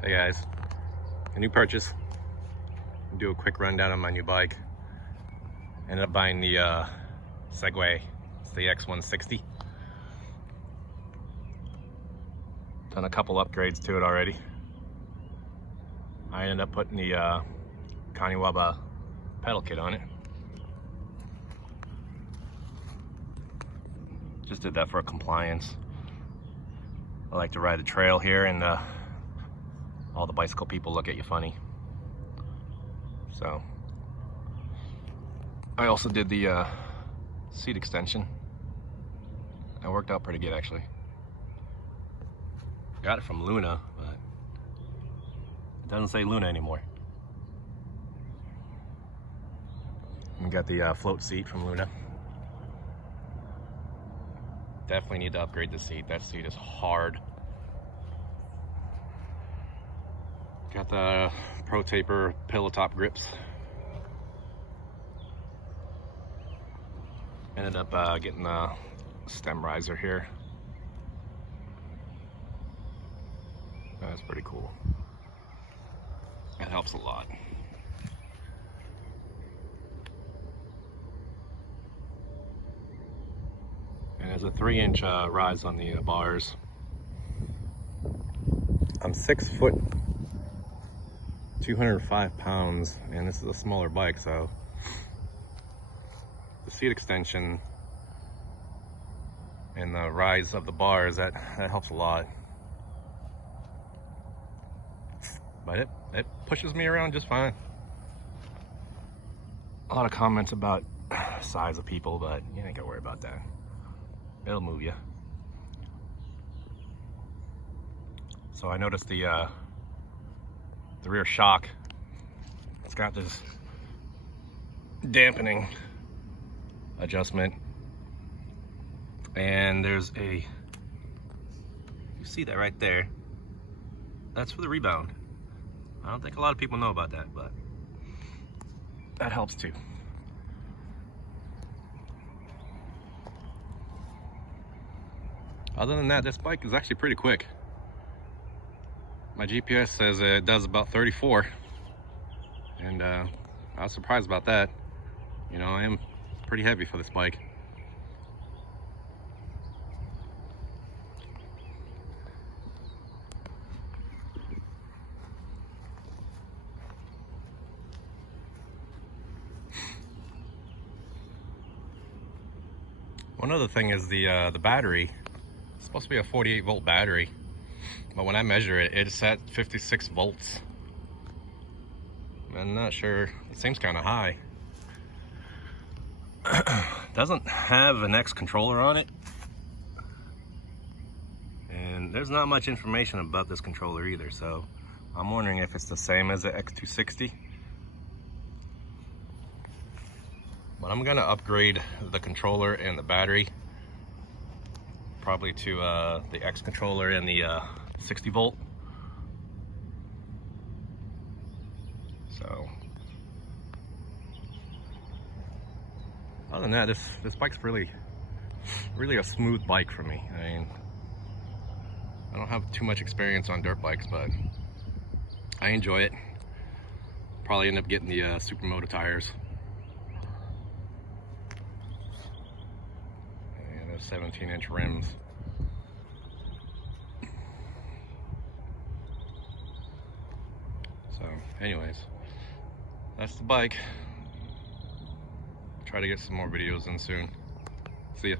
Hey guys, a new purchase. Do a quick rundown on my new bike. Ended up buying the Segway. It's the X160. Done a couple upgrades to it already. I ended up putting the Kaniwaba pedal kit on it. Just did that for compliance. I like to ride the trail here, and all the bicycle people look at you funny. So I also did the seat extension. That worked out pretty good actually. Got it from Luna, but it doesn't say Luna anymore. And got the float seat from Luna. Definitely need to upgrade the seat. That seat is hard. Got the Pro Taper pillow top grips. Ended up getting the stem riser here. That's pretty cool. That helps a lot. And there's a 3-inch rise on the bars. I'm 6 foot, 205 pounds, and this is a smaller bike, so the seat extension and the rise of the bars, that helps a lot. But it pushes me around just fine. A lot of comments about size of people, but you ain't gotta worry about that. It'll move you. So I noticed the rear shock. It's got this dampening adjustment, and there's you see that right there? That's for the rebound. I don't think a lot of people know about that, but that helps too. Other than that, this bike is actually pretty quick. My GPS says it does about 34, and I was surprised about that. You know, I am pretty heavy for this bike. One other thing is the battery. It's supposed to be a 48 volt battery, but when I measure it, it's at 56 volts. I'm not sure, it seems kind of high. Doesn't have an X controller on it, and there's not much information about this controller either, so I'm wondering if it's the same as the X260. But I'm gonna upgrade the controller and the battery, probably to the X controller and the 60 volt. So other than that, this bike's really a smooth bike for me. I mean, I don't have too much experience on dirt bikes, but I enjoy it. Probably end up getting the Supermoto tires. 17-inch rims. So anyways, that's the bike. Try to get some more videos in soon. See ya.